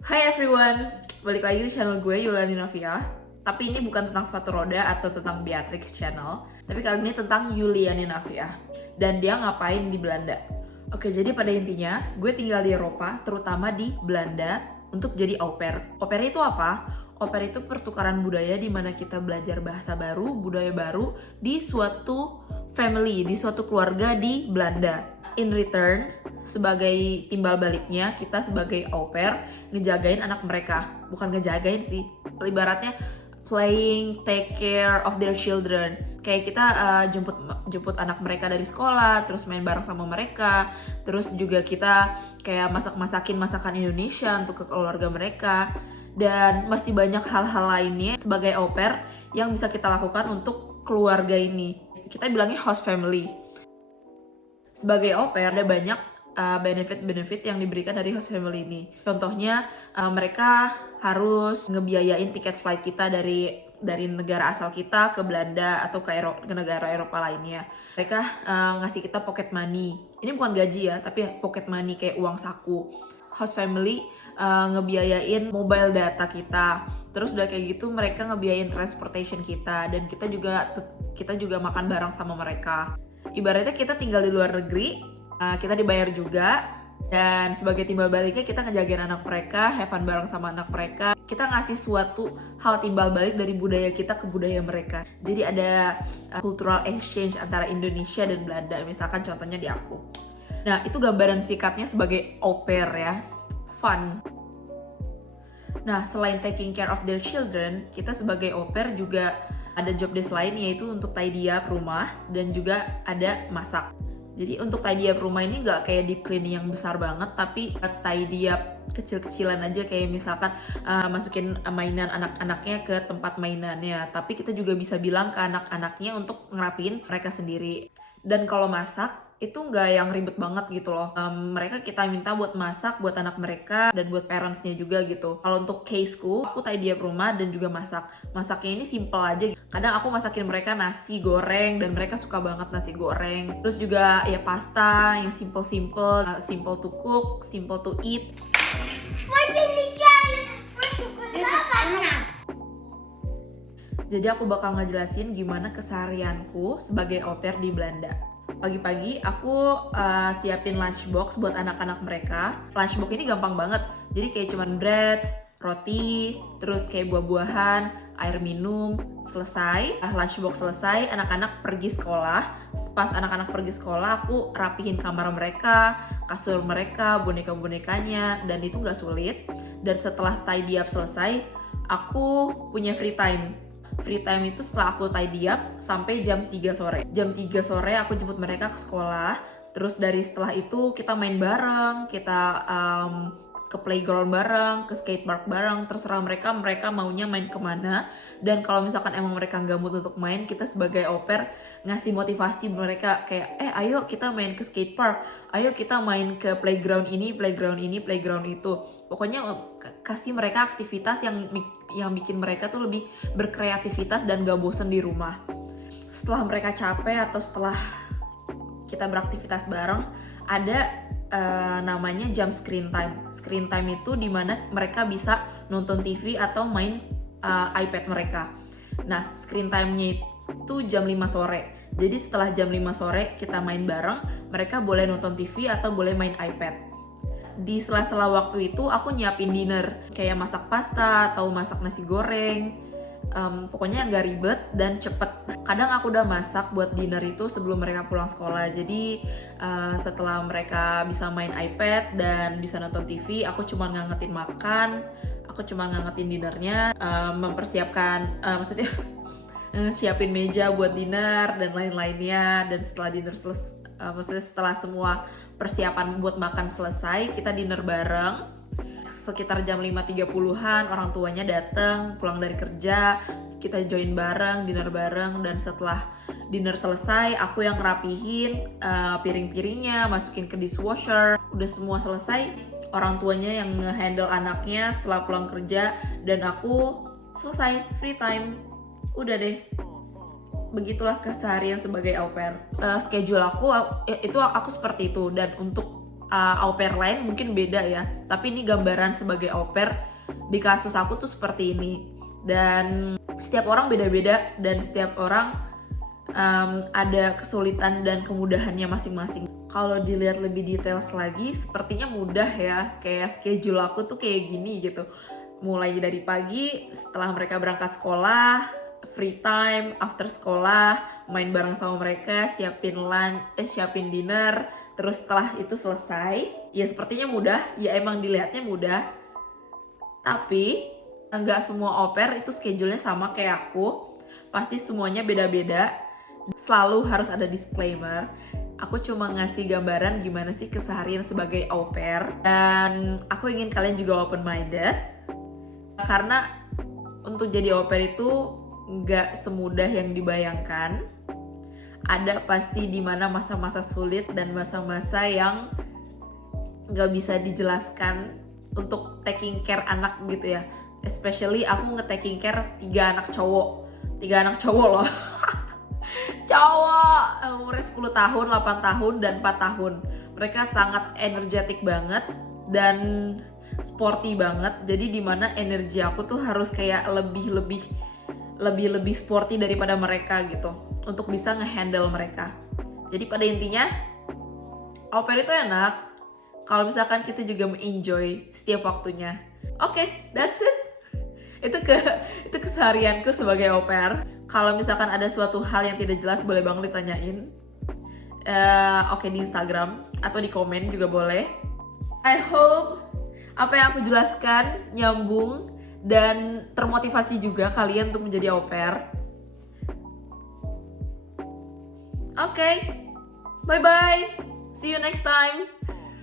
Hai everyone, balik lagi di channel gue Yulani Novia. Tapi ini bukan tentang sepatu roda atau tentang Beatrix Channel, tapi kali ini tentang Yuliani Navia dan dia ngapain di Belanda. Oke, jadi pada intinya gue tinggal di Eropa, terutama di Belanda untuk jadi au pair. Au pair itu apa? Au pair itu pertukaran budaya di mana kita belajar bahasa baru, budaya baru di suatu family, di suatu keluarga di Belanda. In return, sebagai timbal baliknya, kita sebagai au pair ngejagain anak mereka. Bukan ngejagain sih, ibaratnya playing, take care of their children. Kayak kita jemput anak mereka dari sekolah, terus main bareng sama mereka. Terus juga kita kayak masakin masakan Indonesia untuk ke keluarga mereka. Dan masih banyak hal-hal lainnya sebagai au pair yang bisa kita lakukan untuk keluarga ini. Kita bilangnya host family. Sebagai au pair ada banyak benefit-benefit yang diberikan dari host family ini. Contohnya mereka harus ngebiayain tiket flight kita dari negara asal kita ke Belanda atau ke negara Eropa lainnya. Mereka ngasih kita pocket money. Ini bukan gaji ya, tapi pocket money kayak uang saku. Host family ngebiayain mobile data kita. Terus udah kayak gitu mereka ngebiayain transportation kita dan kita juga makan bareng sama mereka. Ibaratnya kita tinggal di luar negeri, kita dibayar juga, dan sebagai timbal baliknya kita ngejagain anak mereka, have fun bareng sama anak mereka. Kita ngasih suatu hal timbal balik dari budaya kita ke budaya mereka. Jadi ada cultural exchange antara Indonesia dan Belanda, misalkan contohnya di aku. Nah, itu gambaran sikatnya sebagai au pair ya, fun. Nah, selain taking care of their children, kita sebagai au pair juga ada job desk lain, yaitu untuk tidy up rumah dan juga ada masak. Jadi untuk tidy up rumah ini nggak kayak deep cleaning yang besar banget, tapi tidy up kecil-kecilan aja, kayak misalkan masukin mainan anak-anaknya ke tempat mainannya. Tapi kita juga bisa bilang ke anak-anaknya untuk ngerapiin mereka sendiri. Dan kalau masak itu nggak yang ribet banget gitu loh. Mereka kita minta buat masak buat anak mereka dan buat parentsnya juga gitu. Kalau untuk caseku, aku tidy up rumah dan juga masak. Masaknya ini simple aja. Kadang aku masakin mereka nasi goreng dan mereka suka banget nasi goreng. Terus juga ya pasta yang simple, simple to cook, simple to eat. Jadi aku bakal ngejelasin gimana keseharianku sebagai au pair di Belanda. Pagi-pagi aku siapin lunchbox buat anak-anak mereka. Lunchbox ini gampang banget. Jadi kayak cuman bread, roti, terus kayak buah-buahan, air minum, selesai. Lunchbox selesai, anak-anak pergi sekolah. Pas anak-anak pergi sekolah, aku rapihin kamar mereka, kasur mereka, boneka-bonekanya, dan itu gak sulit. Dan setelah tidy up selesai, aku punya free time. Free time itu setelah aku tidy up sampai jam 3 sore. Jam 3 sore aku jemput mereka ke sekolah. Terus dari setelah itu kita main bareng, kita ke playground bareng, ke skatepark bareng. Terserah mereka maunya main kemana. Dan kalau misalkan emang mereka nggak mood untuk main, kita sebagai au pair ngasih motivasi mereka kayak ayo kita main ke skatepark, ayo kita main ke playground ini, playground itu. Pokoknya kasih mereka aktivitas yang bikin mereka tuh lebih berkreativitas dan gak bosen di rumah. Setelah mereka capek atau setelah kita beraktivitas bareng, ada namanya jam screen time. Screen time itu dimana mereka bisa nonton TV atau main iPad mereka. Nah, screen time-nya itu jam 5 sore. Jadi setelah jam 5 sore kita main bareng, mereka boleh nonton TV atau boleh main iPad. Di sela-sela waktu itu aku nyiapin dinner, kayak masak pasta atau masak nasi goreng. Pokoknya nggak ribet dan cepet. Kadang aku udah masak buat dinner itu sebelum mereka pulang sekolah. Jadi setelah mereka bisa main iPad dan bisa nonton TV, aku cuma ngangetin makan, aku cuma ngangetin dinernya, mempersiapkan maksudnya siapin meja buat dinner dan lain-lainnya. Dan setelah dinner maksudnya setelah semua persiapan buat makan selesai, kita dinner bareng. Sekitar jam 5.30-an orang tuanya datang pulang dari kerja, kita join bareng, dinner bareng. Dan setelah dinner selesai, aku yang ngerapihin piring-piringnya, masukin ke dishwasher. Udah semua selesai, orang tuanya yang nge-handle anaknya setelah pulang kerja, dan aku selesai free time. Udah deh, begitulah keseharian sebagai au pair. Schedule aku itu aku seperti itu. Dan untuk au pair lain mungkin beda ya, tapi ini gambaran sebagai au pair di kasus aku tuh seperti ini. Dan setiap orang beda-beda dan setiap orang ada kesulitan dan kemudahannya masing-masing. Kalau dilihat lebih details lagi, sepertinya mudah ya. Kayak schedule aku tuh kayak gini gitu. Mulai dari pagi, setelah mereka berangkat sekolah, free time, after sekolah, main bareng sama mereka, siapin dinner. Terus setelah itu selesai, ya sepertinya mudah. Ya emang dilihatnya mudah. Tapi nggak semua au pair itu schedule-nya sama kayak aku. Pasti semuanya beda-beda. Selalu harus ada disclaimer. Aku cuma ngasih gambaran gimana sih keseharian sebagai au pair. Dan aku ingin kalian juga open-minded. Karena untuk jadi au pair itu nggak semudah yang dibayangkan. Ada pasti dimana masa-masa sulit dan masa-masa yang nggak bisa dijelaskan untuk taking care anak gitu ya. Especially aku nge-taking care 3 anak cowok loh. Cowok umurnya 10 tahun, 8 tahun, dan 4 tahun. Mereka sangat energetik banget dan sporty banget. Jadi dimana energi aku tuh harus kayak lebih sporty daripada mereka gitu, untuk bisa ngehandle mereka. Jadi pada intinya au pair itu enak kalau misalkan kita juga enjoy setiap waktunya. Oke, that's it. Itu keseharianku sebagai au pair. Kalau misalkan ada suatu hal yang tidak jelas, boleh banget ditanyain. Oke, di Instagram atau di komen juga boleh. I hope apa yang aku jelaskan nyambung dan termotivasi juga kalian untuk menjadi au pair. Oke, bye-bye. See you next time.